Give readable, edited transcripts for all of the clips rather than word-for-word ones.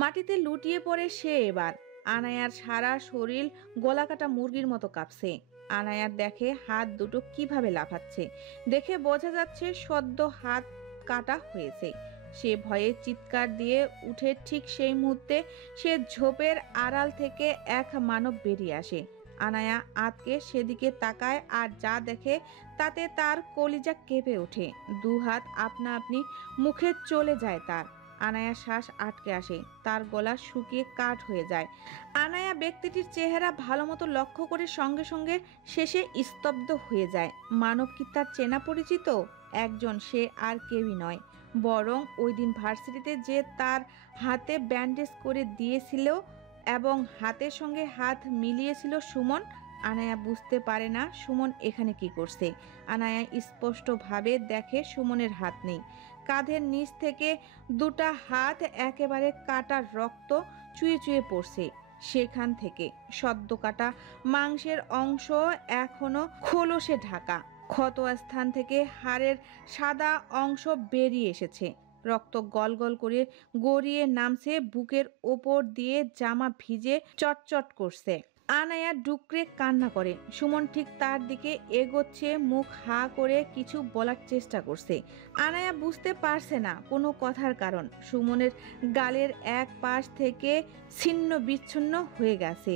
মাটিতে লুটিয়ে পড়ে সে। এবার আনায়ার সারা শরীর গলাকাটা মুরগির মতো কাঁপছে। আনায়ার দেখে হাত দুটো কিভাবে লাফাচ্ছে, দেখে বোঝা যাচ্ছে সদ্য হাত কাটা হয়েছে। সে ভয়ে চিৎকার দিয়ে উঠে। ঠিক সেই মুহূর্তে সে ঝোপের আড়াল থেকে এক মানব বেরিয়ে আসে। আনায়া আতকে সেদিকে তাকায়, আর যা দেখে তাতে তার কলিজা কেঁপে ওঠে। দু হাত আপনা আপনি মুখে চলে যায় তার। আনায়ার শ্বাস আটকে আসে, তার গলা শুকিয়ে কাঠ হয়ে যায়। আনায়া ব্যক্তিটির চেহারা ভালো মতো লক্ষ্য করে সঙ্গে সঙ্গে শেষে স্তব্ধ হয়ে যায়। মানব কি তার চেনা পরিচিত একজন? সে আর কেউই নয়, বরং ওই দিন ভার্সিটিতে যে তার হাতে ব্যান্ডেজ করে দিয়েছিল এবং হাতের সঙ্গে হাত মিলিয়েছিল সুমন। আনায়া বুঝতে পারে না সুমন এখানে কি করছে। আনায়া স্পষ্টভাবে দেখে সুমনের হাত নেই। কাঁধের নিচ থেকে দুটা হাত একেবারে কাটা, রক্ত চুয়ে চুয়ে পড়ছে। সেখান থেকে সদ্য কাটা মাংসের অংশ এখনো খোলসে ঢাকা। ক্ষত স্থান থেকে হাড়ের সাদা অংশ বেরিয়ে এসেছে। রক্ত গল গল করে গড়িয়ে নামছে বুকের ওপর দিয়ে, জামা ভিজে চটচট করছে। আনায়া ডুকরে কান্না করে। সুমন ঠিক তার দিকে এগোচ্ছে, মুখ হা করে কিছু বলার চেষ্টা করছে। আনায়া বুঝতে পারছে না কোনো কথার কারণ। সুমনের গালের এক পাশ থেকে ছিন্ন বিচ্ছিন্ন হয়ে গেছে,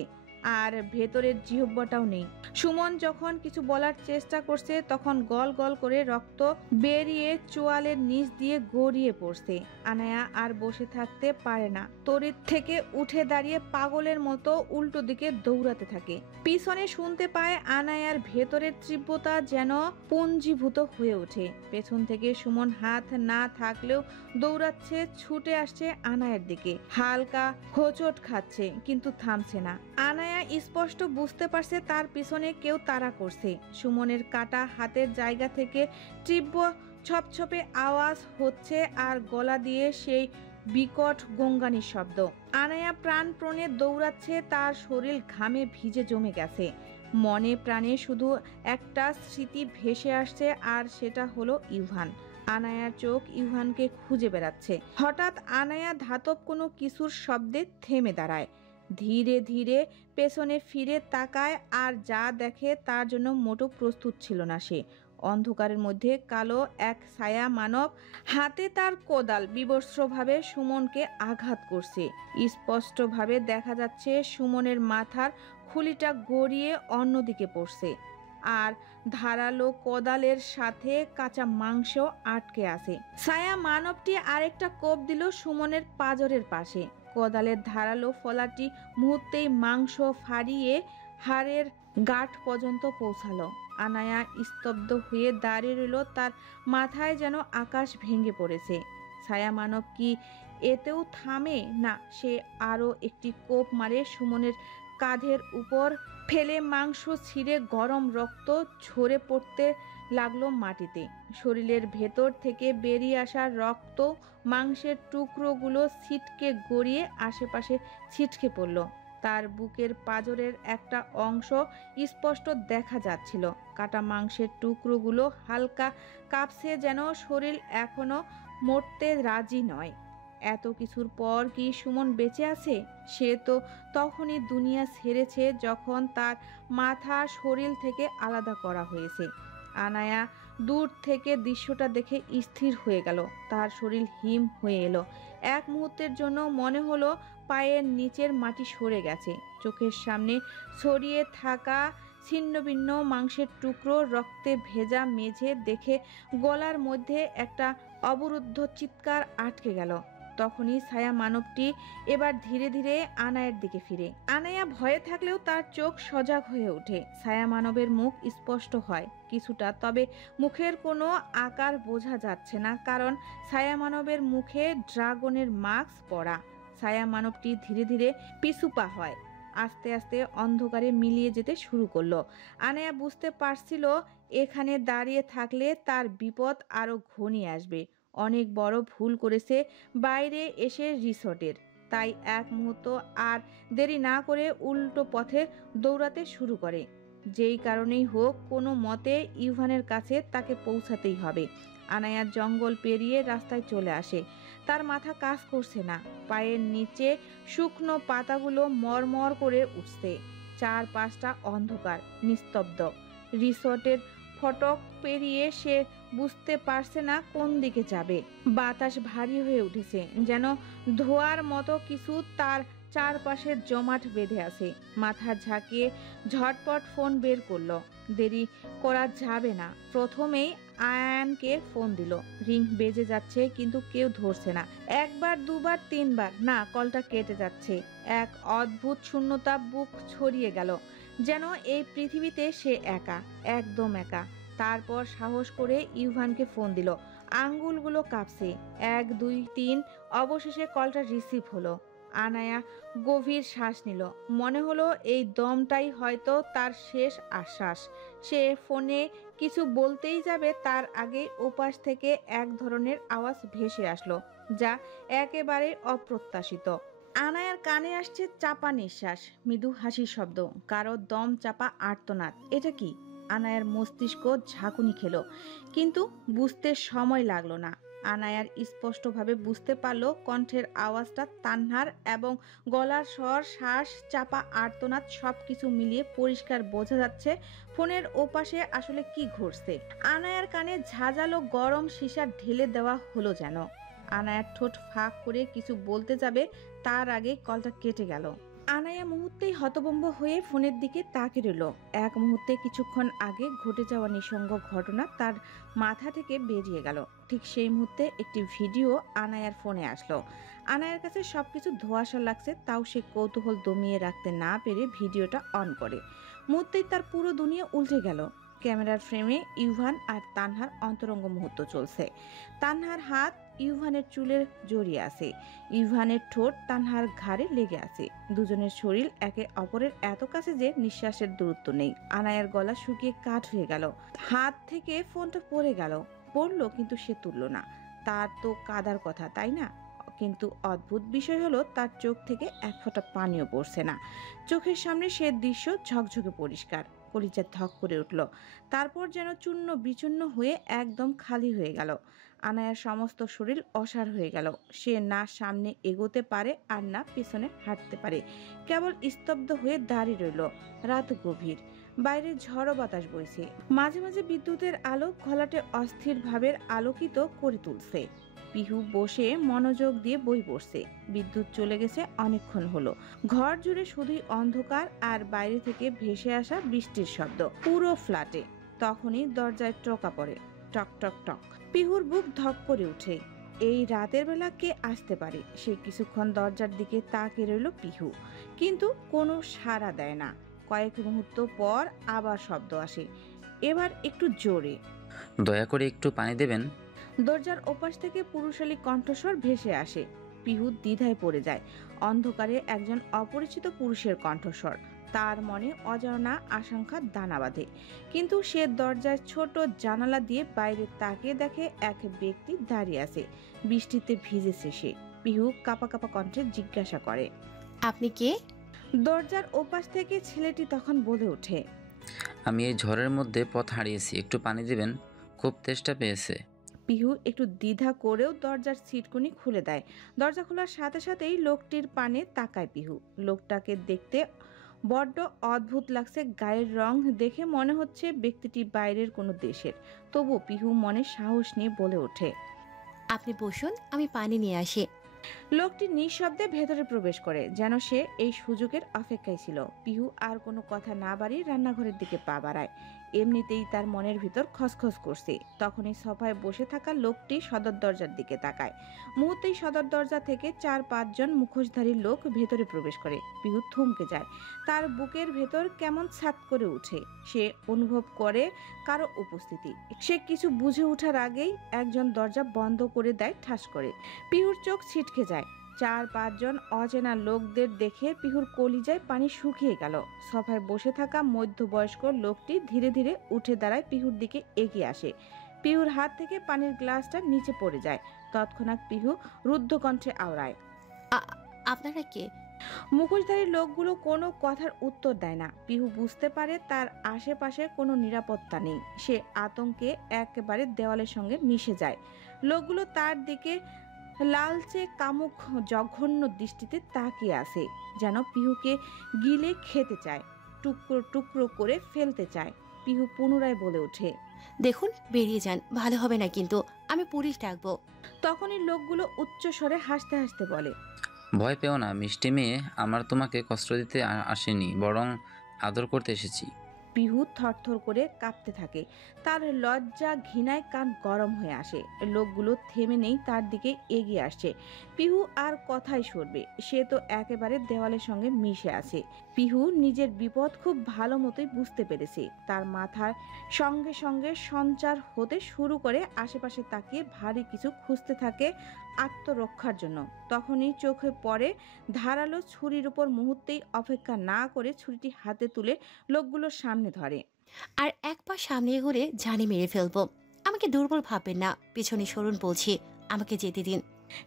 আর ভেতরের জিহ্বাটাও নেই। সুমন যখন কিছু বলার চেষ্টা করছে তখন গল গল করে রক্ত বেরিয়ে চোয়ালের নিচ দিয়ে গড়িয়ে পড়ছে। আনায়া আর বসে থাকতে পারে না, তড়িৎ থেকে উঠে দাঁড়িয়ে পাগলের মতো উল্টো দিকে দৌড়াতে থাকে। পিছনে শুনতে পায় আনায়ার ভেতরের তীব্রতা যেন পুঞ্জীভূত হয়ে ওঠে। পেছন থেকে সুমন হাত না থাকলেও দৌড়াচ্ছে, ছুটে আসছে আনায়ার দিকে। হালকা হোঁচট খাচ্ছে কিন্তু থামছে না। আনায়া স্পষ্ট বুঝতে পারছে তার পিছনে কেউ তাড়া করছে। সুমনের কাটা হাতের জায়গা থেকে তীব্র ছপছপে আওয়াজ হচ্ছে, আর গলা দিয়ে সেই বিকট গঙ্গানির শব্দ। আনায়া প্রাণপণে দৌড়াচ্ছে, তার শরীর ঘামে ভিজে জমে গেছে। মনে প্রাণে শুধু একটা স্মৃতি ভেসে আসছে, আর সেটা হলো ইউভান। আনায়ার চোখ ইউভানকে খুঁজে বেড়াচ্ছে। হঠাৎ আনায়া ধাতব কোনো কিছুর শব্দে থেমে দাঁড়ায়, ধীরে ধীরে পেছনে ফিরে তাকায়, আর যা দেখে তার জন্য মোটেও প্রস্তুত ছিল না সে। অন্ধকারের মধ্যে কালো এক ছায়া মানব, হাতে তার কোদাল, বিবস্ত্রভাবে সুমনকে আঘাত করছে। স্পষ্টভাবে দেখা যাচ্ছে সুমনের মাথার খুলিটা গড়িয়ে অন্যদিকে পড়ছে, আর ধারালো কোদালের সাথে কাঁচা মাংস আটকে আছে। ছায়া মানবটি আরেকটা কোপ দিল সুমনের পাঁজরের পাশে। কোদালের ধারালো ফলাটি মুহূর্তেই মাংস ফাড়িয়ে হাড়ের গাঁট পর্যন্ত পৌঁছালো। আনায়া স্তব্ধ হয়ে দাঁড়িয়ে রইল, তার মাথায় যেন আকাশ ভেঙে পড়েছে। ছায়া মানব কি এতেও থামে না, সে আরও একটি কোপ মারে সুমনের কাঁধের উপর, ফেলে মাংস ছিঁড়ে গরম রক্ত ঝরে পড়তে লাগলো মাটিতে। শরীরের ভেতর থেকে বেরিয়ে আসা রক্ত মাংসের টুকরোগুলো ছিটকে গড়িয়ে আশেপাশে ছিটকে পড়ল। তার বুকের পাঁজরের একটা অংশ স্পষ্ট দেখা যাচ্ছিল। কাটা মাংসের টুকরোগুলো হালকা কাঁপছে, যেন শরীর এখনো মরতে রাজি নয়। এত কিছুর পর কি সুমন বেঁচে আছে? সে তো তখনই দুনিয়া ছেড়েছে যখন তার মাথা শরীর থেকে আলাদা করা হয়েছে। আনায়া দূর থেকে দৃশ্যটা দেখে স্থির হয়ে গেল। তার শরীর হিম হয়ে এলো। এক মুহূর্তের জন্য মনে হলো পায়ের নিচের মাটি সরে গেছে। চোখের সামনে ছড়িয়ে থাকা ছিন্নভিন্ন মাংসের টুকরো রক্তে ভেজা মেঝে দেখে গলার মধ্যে একটা অবরুদ্ধ চিৎকার আটকে গেল। তখনই ছায়া মানবটি এবার ধীরে ধীরে আনায়ার দিকে ফিরে। আনায়া ভয়ে থাকলেও তার চোখ সজাগ হয়ে ওঠে। ছায়া মানবের মুখ স্পষ্ট হয় কিছুটা, তবে মুখের কোনো আকার বোঝা যাচ্ছে না, কারণ ছায়া মানবের মুখে ড্রাগনের মাস্ক পরা। ছায়া মানবটি ধীরে ধীরে পিছু পা হয়, আস্তে আস্তে অন্ধকারে মিলিয়ে যেতে শুরু করলো। আনায়া বুঝতে পারছিল এখানে দাঁড়িয়ে থাকলে তার বিপদ আরো ঘনিয়ে আসবে। অনেক বড় ভুল করেছে বাইরে এসে রিসর্টের। তাই এক মুহূর্ত আর দেরি না করে উল্টো পথে দৌড়াতে শুরু করে। যেই কারণেই হোক কোনো মতে ইভানের কাছে তাকে পৌঁছাতেই হবে। আনায়া জঙ্গল পেরিয়ে রাস্তায় চলে আসে। তার মাথা কাজ করছে না, পায়ের নিচে শুকনো পাতাগুলো মরমর করে উঠছে। চারপাশটা অন্ধকার, নিস্তব্ধ। রিসর্টের ফটক পেরিয়ে সে বুঝতে পারছে না কোন দিকে যাবে। বাতাস ভারী হয়ে উঠেছে, যেন ধোঁয়ার মতো কিছু তার চারপাশে জমাট বেঁধে আছে। মাথা ঝাঁকিয়ে ঝটপট ফোন বের করলো। দেরি করা যাবে না। প্রথমেই আয়ানকে ফোন দিল। রিং বেজে যাচ্ছে কিন্তু কেউ ধরছে না। একবার, দুবার, তিনবার, না, কলটা কেটে যাচ্ছে। এক অদ্ভুত শূন্যতা বুক ছড়িয়ে গেল, যেন এই পৃথিবীতে সে একা, একদম একা। তারপর সাহস করে ইভানকে ফোন দিল। আঙ্গুলগুলো কাঁপছে। 1 2 3, অবশেষে কলটা রিসিভ হলো। আনায়া গভীর শ্বাস নিল। মনে হলো এই দমটাই হয়তো তার শেষ আশ্বাস। সে ফোনে কিছু বলতেই যাবে তার আগে ওপাশ থেকে এক ধরনের আওয়াজ ভেসে আসলো, যা একেবারে অপ্রত্যাশিত। আনায়ার কানে আসছে চাপা নিঃশ্বাস, মৃদু হাসির শব্দ, কারো দম চাপা আর্তনাদ। এটা কি? আনায়ার মস্তিষ্ক ঝাঁকুনি খেলো, কিন্তু বুঝতে সময় লাগলো না। আনায়ার স্পষ্টভাবে বুঝতে পারলো কণ্ঠের আওয়াজটা তানহার, এবং গলার স্বর, শ্বাস, চাপা আর্তনাদ সবকিছু মিলিয়ে পরিষ্কার বোঝা যাচ্ছে ফোনের ওপাশে আসলে কি ঘটছে। আনায়ার কানে ঝাঁঝালো গরম সীসা ঢেলে দেওয়া হলো যেন। আনায়ার ঠোঁট ফাঁক করে কিছু বলতে যাবে, তার আগে কলটা কেটে গেল। আনায়া মুহূর্তেই হতভম্ব হয়ে ফোনের দিকে তাকিয়ে রইল। এক মুহূর্তে কিছুক্ষণ আগে ঘটে যাওয়া নিঃসঙ্গ ঘটনা তার মাথা থেকে বেরিয়ে গেল। ঠিক সেই মুহূর্তে একটি ভিডিও আনায়ার ফোনে আসলো। আনায়ার কাছে সবকিছু ধোঁয়াশা লাগছে, তাও সে কৌতূহল দমিয়ে রাখতে না পেরে ভিডিওটা অন করে। মুহূর্তেই তার পুরো দুনিয়া উল্টে গেল। ক্যামেরার ফ্রেমে ইভান আর তানহার অন্তরঙ্গ মুহূর্ত চলছে। তানহার হাত ইভানের চুলের জড়িয়ে আছে, ইভানের ঠোঁট তানহার ঘাড়ে লেগে আছে। দুজনের শরীর একে অপরের এত কাছে যে নিঃশ্বাসের দূরত্ব নেই। আনায়ার গলা শুকিয়ে কাঠ হয়ে গেল। হাত থেকে ফোনটা পড়ে গেল। পড়লো কিন্তু সে তুলল না। তার তো কাদার কথা, তাই না? কিন্তু অদ্ভুত বিষয় হলো তার চোখ থেকে এক ফোঁটা পানিও পড়ছে না। চোখের সামনে সে দৃশ্য ঝকঝকে পরিষ্কার। কলিজা ধক করে উঠল। তারপর যেন চূর্ণ বিচূর্ণ হয়ে একদম খালি হয়ে গেল। আনায়ার সমস্ত শরীর অসাড় হয়ে গেল। সে না সামনে এগোতে পারে আর না পেছনে হাঁটতে পারে। কেবল স্তব্ধ হয়ে দাঁড়িয়ে রইল। রাত গভীর, বাইরে ঝড়ো বাতাস বইছে। মাঝে মাঝে বিদ্যুতের আলো ঘোলাটে অস্থির ভাবের আলোকিত করে তুলছে। পিহু বসে মনোযোগ দিয়ে বই পড়ছে। বিদ্যুৎ চলে গেছে অনেকক্ষণ হলো। ঘর জুড়ে শুধুই অন্ধকার আর বাইরে থেকে ভেসে আসা বৃষ্টির শব্দ পুরো ফ্ল্যাটে। তখনই দরজায় টোকা পড়ে, টক টক টক। পিহুর বুক ধক করে উঠে। এই রাতের বেলা কে আসতে পারে? সে কিছুক্ষণ দরজার দিকে তাকিয়ে রইল পিহু, কিন্তু কোনো সাড়া দেয় না। কয়েক মুহূর্ত পর আবার শব্দ আসে, এবার একটু জোরে। দয়া করে একটু পানি দেবেন। দরজার ওপাশ থেকে পুরুষালী কণ্ঠস্বর ভেসে আসে। পিহু দ্বিধায় পড়ে যায়। অন্ধকারে একজন অপরিচিত পুরুষের কণ্ঠস্বর। তার মনে অজানা আশঙ্কার দানা বাঁধে। কিন্তু সে দরজার ছোট জানালা দিয়ে বাইরে তাকিয়ে দেখে এক ব্যক্তি দাঁড়িয়ে আছে। বৃষ্টিতে ভিজেছে সে। পিহু কাঁপা কাঁপা কণ্ঠে জিজ্ঞাসা করে, আপনি কে? দরজার ওপাশ থেকে ছেলেটি তখন বলে ওঠে, আমি এই ঝড়ের মধ্যে পথ হারিয়েছি, একটু পানি দেবেন, খুব তেষ্টা পেয়েছে। পিহু একটু দ্বিধা করেও দরজার ছিটকুনি খুলে দেয়। দরজা খোলার সাথে সাথেই লোকটির পানে তাকায় পিহু। লোকটাকে দেখতে বড্ড অদ্ভুত লাগছে। গায়ের রং দেখে মনে হচ্ছে ব্যক্তিটি বাইরের কোনো দেশের। তবু পিহু মনে সাহস নিয়ে বলে ওঠে, আপনি বসুন, আমি পানি নিয়ে আসি। লোকটি নিঃশব্দে ভেতরে প্রবেশ করে, যেন সে এই সুযোগের অপেক্ষায় ছিল। পিহু আর কোনো কথা না বাড়িয়ে রান্নাঘরের দিকে পা বাড়ায়। এমনিতেই তার মনের ভিতর খসখস করছে। তখনই সোফায় বসে থাকা লোকটি সদর দরজার দিকে তাকায়। মুহূর্তেই সদর দরজা থেকে 4-5 জন মুখোশধারী লোক ভেতরে প্রবেশ করে। পিহু থমকে যায়। তার বুকের ভেতর কেমন ছাত করে উঠে। সে অনুভব করে কারো উপস্থিতি। সে কিছু বুঝে ওঠার আগেই একজন দরজা বন্ধ করে দেয় ঠাস করে। পিহুর চোখ ছিটকে যায়। 4-5 জন অচেনা লোকদের দেখে পিহুর কলিজায় পানি শুকিয়ে গেল। সোফায় বসে থাকা মধ্যবয়স্ক লোকটি ধীরে ধীরে উঠে দাঁড়ায়, পিহুর দিকে এগিয়ে আসে। পিহুর হাত থেকে পানির গ্লাসটা নিচে পড়ে যায়। তৎক্ষণাৎ পিহু রুদ্ধ কণ্ঠে আওড়ায়। আ- আপনারা কে? মুখোশধারী লোকগুলো কোনো কথার উত্তর দেয় না। পিহু বুঝতে পারে তার আশেপাশে কোনো নিরাপত্তা নেই। সে আতঙ্কে একেবারে দেওয়ালের সঙ্গে মিশে যায়। লোকগুলো তার দিকে লালচে কামুক জঘন্য দৃষ্টিতে তাকিয়ে আছে, যেন পিহুকে গিলে খেতে চায়, টুকরো টুকরো করে ফেলতে চায়। পিহু পুনরায় বলে ওঠে। দেখুন, বেরিয়ে যান, ভালো হবে না কিন্তু। আমি পুলিশ ডাকবো। তখনই লোকগুলো উচ্চ স্বরে হাসতে হাসতে বলে। ভয় পেও না মিষ্টি মেয়ে, আমার তোমাকে কষ্ট দিতে আসেনি, বরং আদর করতে এসেছি। পিহু থরথর করে কাঁপতে থাকে। তার লজ্জা ঘৃণায় কান গরম হয়ে আসে। লোকগুলো থেমে নেই, তার দিকে এগিয়ে আসছে। পিহু আর কথাই সরবে, সে তো একেবারে দেওয়ালের সঙ্গে মিশে আছে। পিহু নিজের বিপদ খুব ভালো মতোই বুঝতে পেরেছে। তার মাথার সঙ্গে সঙ্গে সঞ্চার হতে শুরু করে, আশেপাশে তাকিয়ে ভারী কিছু খুঁজতে থাকে আত্মরক্ষার জন্য। তখনই চোখে পড়ে ধারালো ছুরির উপর। মুহূর্তেই অপেক্ষা না করে ছুরিটি হাতে তুলে লোকগুলোর সামনে ধরে। আর এক পা সামনে এগোলে জানে মেরে ফেলবো। আমাকে দুর্বল ভাববেন না, পিছনে সরুন বলছি। আমাকে যেতে দিন।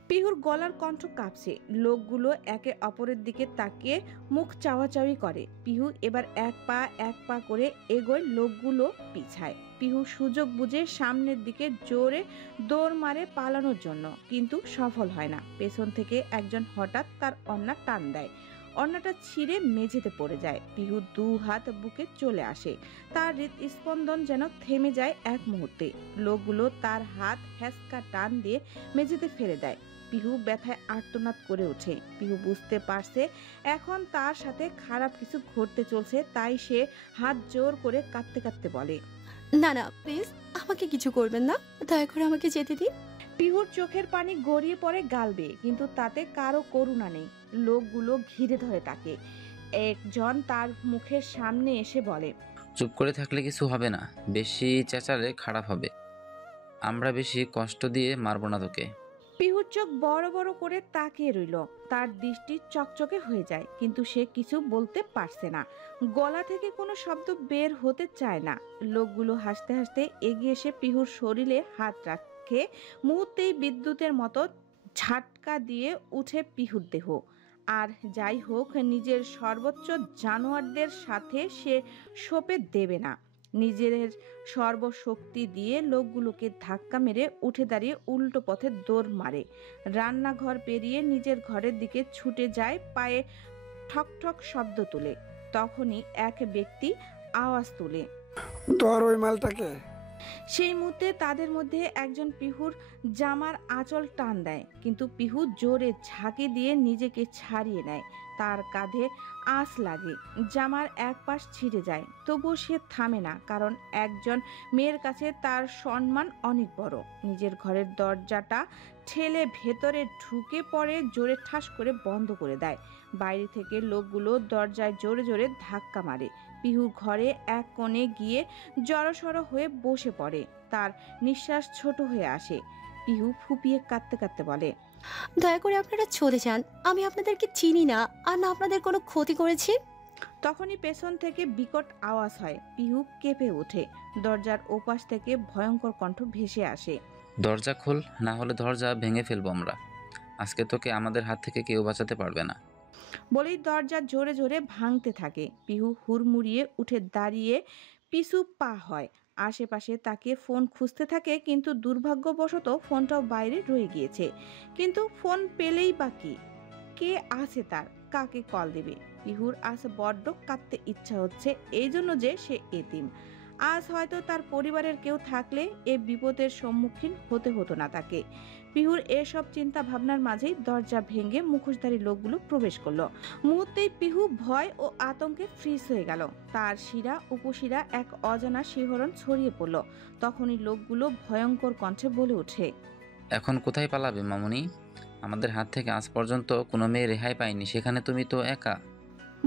পিহুর গলার কণ্ঠ কাঁপছে। লোকগুলো একে অপরের দিকে তাকিয়ে মুখ চাওয়াচাওয়ি করে। পিহু এবার এক পা করে এগোয়, লোকগুলো পিছায়। পিহু সুযোগ বুঝে সামনের দিকে জোরে দৌড় মারে পালানোর জন্য, কিন্তু সফল হয় না। পেছন থেকে একজন হঠাৎ তার অন্না টান দেয়। অন্নাটা ছিঁড়ে মেঝেতে পড়ে যায়। পিহু 2 হাত বুকে চলে আসে। তার হৃদস্পন্দন যেন থেমে যায় এক মুহূর্তে। লোকগুলো তার হাত হ্যাঁচকা টান দিয়ে মেঝেতে ফেলে দেয়। পিহু ব্যথায় আর্তনাদ করে ওঠে। পিহু বুঝতে পারছে এখন তার সাথে খারাপ কিছু ঘটতে চলছে, তাই সে হাত জোর করে কাঁদতে কাঁদতে বলে। না না, প্লিজ আমাকে কিছু করবেন না, দয়া করে আমাকে যেতে দিন। পিহুর চোখের পানি গড়িয়ে পড়ে গাল বেয়ে, কিন্তু তাতে কারো করুণা নেই। লোকগুলো ঘিরে ধরে তাকে। একজন তার মুখের সামনে এসে বলে। চুপ করে থাকলে কিছু হবে না, বেশি চেঁচালে খারাপ হবে। আমরা বেশি কষ্ট দিয়ে মারবো না তোকে। পিহুর চোখ বড় বড় করে তাকিয়ে রইল। তার দৃষ্টি চকচকে হয়ে যায়, কিন্তু সে কিছু বলতে পারছে না। গলা থেকে কোনো শব্দ বের হতে চায় না। লোকগুলো হাসতে হাসতে এগিয়ে এসে পিহুর শরীরে হাত রাখে। মুহূর্তেই বিদ্যুতের মতো ঝাটকা দিয়ে উঠে পিহুর দেহ। আর যাই হোক, নিজের সর্বোচ্চ জানোয়ারদের সাথে সে সঁপে দেবে না। নিজের সর্বশক্তি দিয়ে লোকগুলোকে ধাক্কা মেরে উঠে দাঁড়িয়ে উল্টো পথে দৌড় মারে। রান্নাঘর পেরিয়ে নিজের ঘরের দিকে ছুটে যায়, পায়ে ঠক ঠক শব্দ তুলে। তখনই এক ব্যক্তি আওয়াজ তুলে। তোর ওই মালটাকে। সেই মুহূর্তে তাদের মধ্যে একজন পিহুর জামার আঁচল টান দেয়, কিন্তু পিহু জোরে ঝাঁকি দিয়ে নিজেকে ছাড়িয়ে নেয়। তার কাঁধে আঁচ লাগে, জামার এক পাশ ছিঁড়ে যায়। তবুও সে থামে না, কারণ একজন মেয়ের কাছে তার সম্মান অনেক বড়। নিজের ঘরের দরজাটা ঠেলে ভেতরে ঢুকে পড়ে, জোরে ঠাস করে বন্ধ করে দেয়। বাইরে থেকে লোকগুলো দরজায় জোরে জোরে ধাক্কা মারে। পিহুর ঘরে এক কোণে গিয়ে জড়সড় হয়ে বসে পড়ে। তার নিঃশ্বাস ছোট হয়ে আসে। পিহু ফুপিয়ে কাঁদতে কাঁদতে বলে। দয়া করে আপনারা চলে যান, আমি আপনাদেরকে চিনি না, আর না আপনাদের কোনো ক্ষতি করেছি। তখনই পেছন থেকে বিকট আওয়াজ হয়। পিহু কেঁপে ওঠে। দরজার ওপাশ থেকে ভয়ঙ্কর কণ্ঠ ভেসে আসে। দরজা খোল, না হলে দরজা ভেঙে ফেলবো আমরা। আজকে তোকে আমাদের হাত থেকে কেউ বাঁচাতে পারবে না। বলেই দরজা জোরে জোরে ভাঙতে থাকে। পিহু হুড়মুড়িয়ে উঠে দাঁড়িয়ে পিছু পা হয়। আশেপাশে তাকিয়ে ফোন খুঁজতে থাকে, কিন্তু দুর্ভাগ্যবশত ফোনটাও বাইরে রয়ে গিয়েছে। কিন্তু ফোন পেলেই বা কি, কে আছে তার, কাকে কল দেবে? পিহুর আজ বড্ড কাঁদতে ইচ্ছা হচ্ছে, এই জন্য যে সে এতিম। আজ হয়তো তার পরিবারের কেউ থাকলে এ বিপদের সম্মুখীন হতে হতো না তাকে। পিহুর এসব চিন্তা ভাবনার মাঝেই দরজা ভেঙে মুখোশধারী লোকগুলো প্রবেশ করলো। মুহূর্তেই পিহু ভয় ও আতঙ্কে ফ্রিজ হয়ে গেল। তার শিরা উপশিরা এক অজানা শিহরণ ছড়িয়ে পড়ল। তখনই লোকগুলো ভয়ঙ্কর কণ্ঠে বলে ওঠে। এখন কোথায় পালাবে মামুনি? আমাদের হাত থেকে আজ পর্যন্ত কোনো মেয়ে রেহাই পায়নি, সেখানে তুমি তো একা।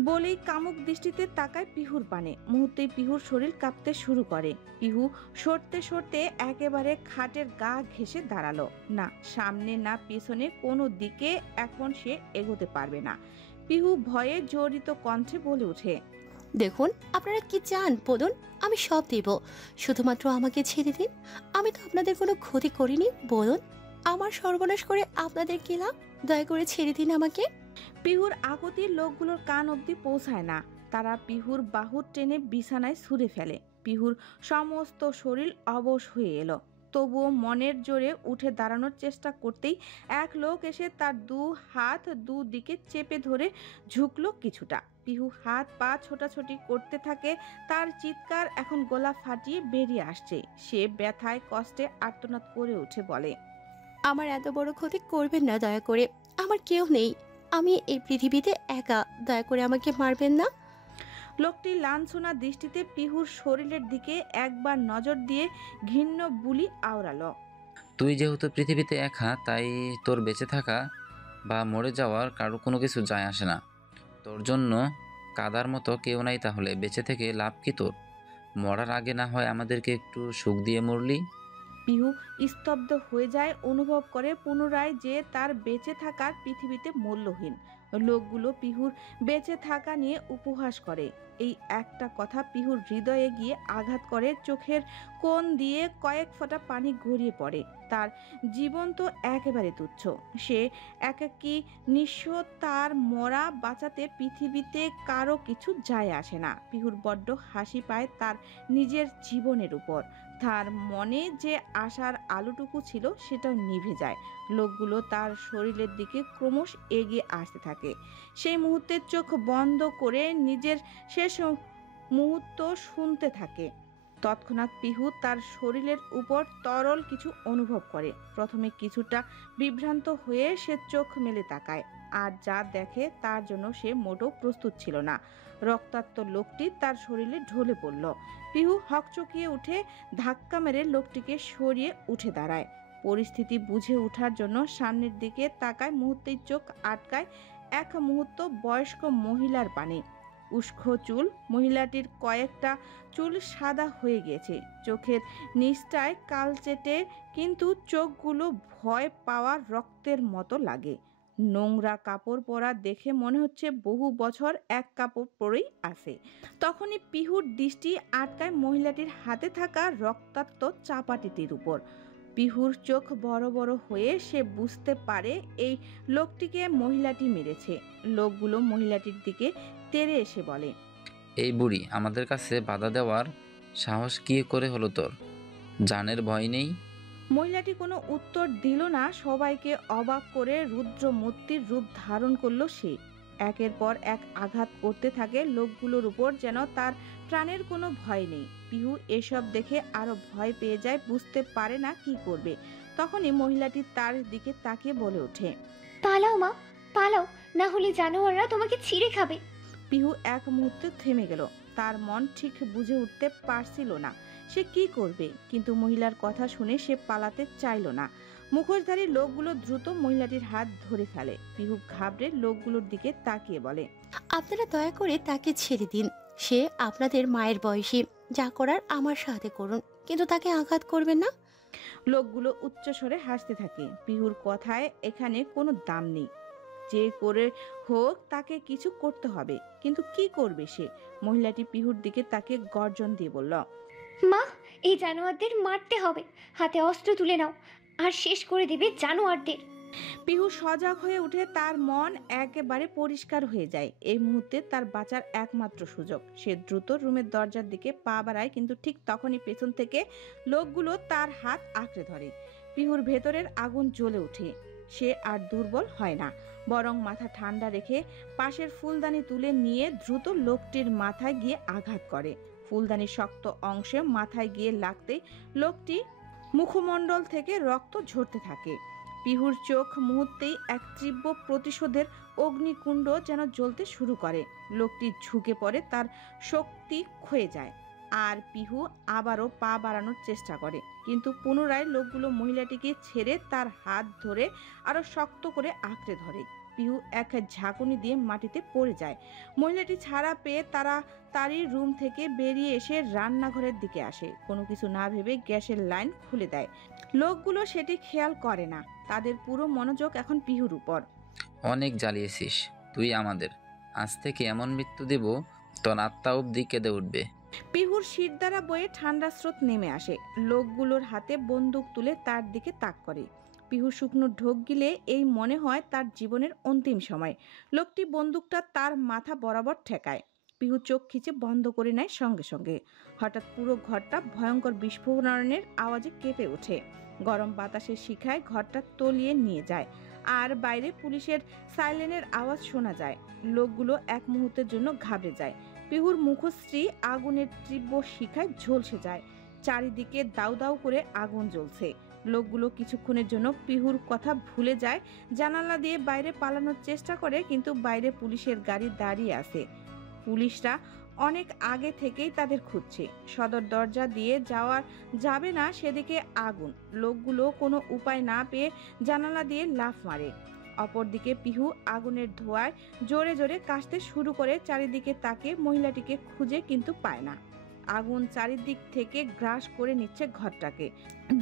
বলেই কামুক দৃষ্টিতে তাকায় পিহুর পানে। মুহূর্তেই পিহুর শরীর কাঁপতে শুরু করে। পিহু সরতে সরতে একেবারে খাটের গা ঘেঁষে দাঁড়ালো। না সামনে না পিছনে, কোনো দিকে এখন সে এগোতে পারবে না। পিহু ভয়ে জড়িত কণ্ঠে বলে ওঠে, দেখুন আপনারা কি চান বলুন, আমি সব দেব, শুধুমাত্র আমাকে ছেড়ে দিন। আমি তো আপনাদের কোনো ক্ষতি করিনি, বলুন আমার সর্বনাশ করে আপনাদের কি লাভ? দয়া করে ছেড়ে দিন আমাকে। পিহুর আগতির লোকগুলোর কান অবধি পৌঁছায় না। তারা পিহুর বাহু টেনে বিছানায় ছুঁড়ে ফেলে। পিহুর সমস্ত শরীর অবশ হয়ে এলো। তবুও মনের জোরে উঠে দাঁড়ানোর চেষ্টা করতেই এক লোক এসে তার দু হাত দুদিকে চেপে ধরে ঝুঁকলো কিছুটা। পিহু হাত পা ছোটাছুটি করতে থাকে। তার চিৎকার এখন গলা ফাটিয়ে বেরিয়ে আসছে। সে ব্যথায় কষ্টে আর্তনাদ করে উঠে বলে, আমার এত বড় ক্ষতি করবেন না দয়া করে, আমার কেউ নেই, আমি এই পৃথিবীতে একা, দয়া করে আমাকে মারবেন না। লোকটি লাঞ্ছনা দৃষ্টিতে পিহুর শরীরের দিকে একবার নজর দিয়ে ঘৃণ্য বুলি আওড়ালো। তুই যেহেতু পৃথিবীতে একা, তাই তোর বেঁচে থাকা বা মরে যাওয়ার কারো কোনো কিছু যায় আসে না। তোর জন্য কাদার মতো কেউ নাই, তাহলে বেঁচে থেকে লাভ কি তোর? মরার আগে না হয় আমাদেরকে একটু সুখ দিয়ে মরলি। পিহু স্তব্ধ হয়ে যায়, অনুভব করে পুনরায় যে তার বেঁচে থাকার পৃথিবীতে মূল্যহীন। লোকগুলো পিহুর বেঁচে থাকা নিয়ে উপহাস করে। এই একটা কথা পিহুর হৃদয়ে গিয়ে আঘাত করে। চোখের কোণ দিয়ে কয়েক ফোঁটা পানি গড়িয়ে পড়ে। তার জীবন তো একেবারে তুচ্ছ। সে একাকী নিঃস্ব, তার মরা বাঁচাতে পৃথিবীতে কারো কিছু যায় আসে না। পিহুর বড্ড হাসি পায় তার নিজের জীবনের উপর। তার মনে যে আশার আলোটুকু ছিল সেটাও নিভে যায়। লোকগুলো তার শরীরের দিকে ক্রমশ এগিয়ে আসতে থাকে। সেই মুহূর্তে চোখ বন্ধ করে নিজের শেষ মুহূর্ত শুনতে থাকে। তৎক্ষণাৎ পিহু তার শরীরের উপর তরল কিছু অনুভব করে। প্রথমে কিছুটা বিভ্রান্ত হয়ে সে চোখ মেলে তাকায়। আর যা দেখে তার জন্য সে মোটেও প্রস্তুত ছিল না। রক্তাক্ত লোকটি তার শরীরে ঢলে পড়ল। পিহু হকচকিয়ে উঠে ধাক্কা মেরে লোকটিকে সরিয়ে উঠে দাঁড়ায়। পরিস্থিতি বুঝে ওঠার জন্য সামনের দিকে তাকায়। মুহূর্তেই চোখ আটকায় এক মুহূর্ত বয়স্ক মহিলার পানে। উস্কো চুল, মহিলাটির কয়েকটা চুল সাদা হয়ে গেছে। চোখের নিচটায় কালচেটে, কিন্তু চোখগুলো ভয় পাওয়া রক্তের মতো লাগে। নোংরা কাপড় পরা দেখে মনে হচ্ছে বহু বছর এক কাপড় পরেই আছে। তখনই পিহুর দৃষ্টি আটকায় মহিলাটির হাতে থাকা রক্তাক্ত চাপাটিটির উপর। পিহুর চোখ বড় বড় হয়ে সে বুঝতে পারে এই লোকটিকে মহিলাটি মেরেছে। লোকগুলো মহিলাটির দিকে তেড়ে এসে বলে, এই বুড়ি, আমাদের কাছে বাধা দেওয়ার সাহস কি করে হলো তোর? জানের ভয় নেই? মহিলাটি কোনো উত্তর দিল না। সবাইকে অবাক করে রুদ্রমূর্তির রূপ ধারণ করলো সে। একের পর এক আঘাত করতে থাকে লোকগুলোর উপর, যেন তার প্রাণের কোনো ভয় নেই। পিহু এসব দেখে আরো ভয় পেয়ে যায়, বুঝতে পারে না কি করবে। তখনই মহিলাটি তার দিকে তাকিয়ে বলে ওঠে, পালাও মা, পালাও, না হলে জানোয়াররা তোমাকে ছিঁড়ে খাবে। পিহু এক মুহূর্তে থেমে গেল। তার মন ঠিক বুঝে উঠতে পারছিল না সে কি করবে, কিন্তু মহিলার কথা শুনে সে পালাতে চাইল না। মুখোশধারী লোকগুলো দ্রুত মহিলাটির হাত ধরে ফেলে। পিহু ঘাবড়ে লোকগুলোর দিকে তাকিয়ে বলে, আপনারা দয়া করে তাকে ছেড়ে দিন। সে আপনাদের মায়ের বয়সী, যা করার আমার সাথে করুন, কিন্তু তাকে আঘাত করবেন না। লোকগুলো উচ্চস্বরে হাসতে থাকে। পিহুর কথায় এখানে কোনো দাম নেই। যে করে হোক তাকে কিছু করতে হবে, কিন্তু কি করবে সে? মহিলাটি পিহুর দিকে তাকে গর্জন দিয়ে বলল, মা, এই জানোয়ারদের মারতে হবে, হাতে অস্ত্র তুলে নাও আর শেষ করে দেবে জানোয়ারদের। পিহু সজাগ হয়ে উঠে। তার মন একেবারে পরিষ্কার হয়ে যায়। এই মুহূর্তে তার বাঁচার একমাত্র সুযোগ। সে দ্রুত রুমের দরজার দিকে পা বাড়ায়, কিন্তু ঠিক তখনই পেছন থেকে লোকগুলো তার হাত আঁকড়ে ধরে। পিহুর ভেতরের আগুন জ্বলে ওঠে। সে আর দুর্বল হয় না, বরং মাথা ঠান্ডা রেখে পাশের ফুলদানি তুলে নিয়ে দ্রুত লোকটির মাথায় গিয়ে আঘাত করে। ফুলদানির শক্ত অংশে মাথায় গিয়ে লাগতেই লোকটি মুখমণ্ডল থেকে রক্ত ঝরতে থাকে। পিহুর চোখ মুহূর্তেই এক তীব্র প্রতিশোধের অগ্নিকুণ্ড যেন জ্বলতে শুরু করে। লোকটি ঝুঁকে পড়ে, তার শক্তি ক্ষয়ে যায়। আর পিহু আবারও পা বাড়ানোর চেষ্টা করে, কিন্তু পুনরায় লোকগুলো মহিলাটিকে ছেড়ে তার হাত ধরে আরো শক্ত করে আঁকড়ে ধরে। পিহু এক ঝাঁকুনি দিয়ে মাটিতে পড়ে যায়। মহিলাটি ছাড়া পেয়ে তাড়াতাড়ি রুম থেকে বেরিয়ে এসে রান্নাঘরের দিকে আসে। কোনো কিছু না ভেবে গ্যাসের লাইন খুলে দেয়। লোকগুলো সেটি খেয়াল করে না, তাদের পুরো মনোযোগ এখন পিহুর উপর। অনেক জ্বালিয়েছিস তুই আমাদের। আজ থেকে এমন মৃত্যু দেব তোর আত্মা অব্দি কেঁদে উঠবে। পিহুর শির দ্বারা বয়ে ঠান্ডা স্রোত নেমে আসে। লোকগুলোর হাতে বন্দুক তুলে তার দিকে তাক করে। পিহু শুকনো ঢোক গিলে এই মনে হয় তার জীবনের অন্তিম সময়। লোকটি বন্দুকটা তার মাথা বরাবর ঠেকায়। পিহু চোখ খিচে বন্ধ করে নেয় সঙ্গে সঙ্গে। হঠাৎ পুরো ঘরটা ভয়ঙ্কর বিস্ফোরণের আওয়াজে কেঁপে ওঠে। গরম বাতাসের শিখায় ঘরটা তলিয়ে নিয়ে যায়, আর বাইরে পুলিশের সাইরেনের আওয়াজ শোনা যায়। লোকগুলো এক মুহূর্তের জন্য ঘাবড়ে যায়। পিহুর মুখশ্রী আগুনের তীব্র শিখায় ঝলসে যায়। চারিদিকে দাউ দাউ করে আগুন জ্বলছে। লোকগুলো কিছুক্ষণের জন্য পিহুর কথা ভুলে যায়। জানালা দিয়ে বাইরে পালানোর চেষ্টা করে, কিন্তু বাইরে পুলিশের গাড়ি দাঁড়িয়ে আছে। পুলিশরা অনেক আগে থেকেই তাদের খুঁজছে। সদর দরজা দিয়ে যাবে না, সেদিকে আগুন। লোকগুলো কোনো উপায় না পেয়ে জানালা দিয়ে লাফ মারে। অপরদিকে পিহু আগুনের ধোঁয়ায় জোরে জোরে কাশতে শুরু করে। চারিদিকে তাকে মহিলাটিকে খুঁজে কিন্তু পায় না। আগুন চারিদিক থেকে গ্রাস করে নিচ্ছে ঘরটাকে।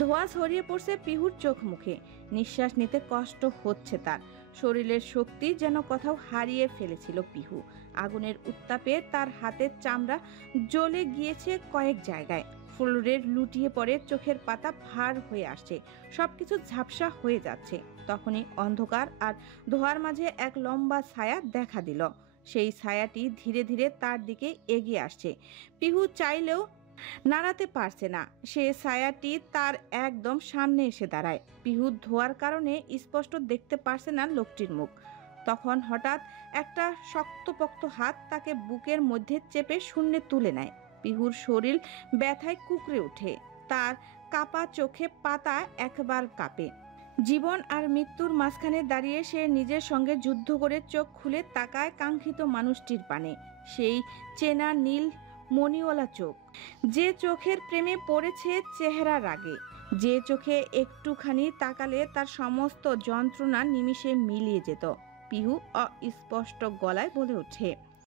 ধোঁয়া ছড়িয়ে পড়ছে পিহুর চোখ মুখে। নিঃশ্বাস নিতে কষ্ট হচ্ছে তার। শরীরের শক্তি যেন কোথাও হারিয়ে ফেলেছিল পিহু। আগুনের উত্তাপে তার হাতের চামড়া জ্বলে গিয়েছে কয়েক জায়গায়। ফ্লোরে লুটিয়ে পড়ে, চোখের পাতা ভার হয়ে আসছে, সবকিছু ঝাপসা হয়ে যাচ্ছে। তখনই অন্ধকার আর ধোঁয়ার মাঝে এক লম্বা ছায়া দেখা দিল। সেই ছায়াটি ধীরে ধীরে তার দিকে এগিয়ে আসছে। পিহু চাইলেও নাড়াতে পারছে না। সে ছায়াটি তার একদম সামনে এসে দাঁড়ায়। পিহু ধোয়ার কারণে স্পষ্ট দেখতে পারছে না লোকটির মুখ। তখন হঠাৎ একটা শক্তপোক্ত হাত তাকে বুকের মধ্যে চেপে শূন্যে তুলে নেয়। পিহুর শরীর ব্যথায় কুঁকড়ে ওঠে। তার কাপা চোখে পাতা একবার কাঁপে। জীবন আর মৃত্যুর মাঝখানে দাঁড়িয়ে সে নিজের সঙ্গে যুদ্ধ করে চোখ খুলে তাকায় কাঙ্ক্ষিত মানুষটির পানে। সেই চেনা নীল মণিওয়ালা চোখ, যে চোখের প্রেমে পড়েছে চেহারা রাগে, যে চোখে একটুখানি তাকালে তার সমস্ত যন্ত্রণা নিমিষে মিলিয়ে যেত। পিহু অস্পষ্ট গলায় বলে ওঠে,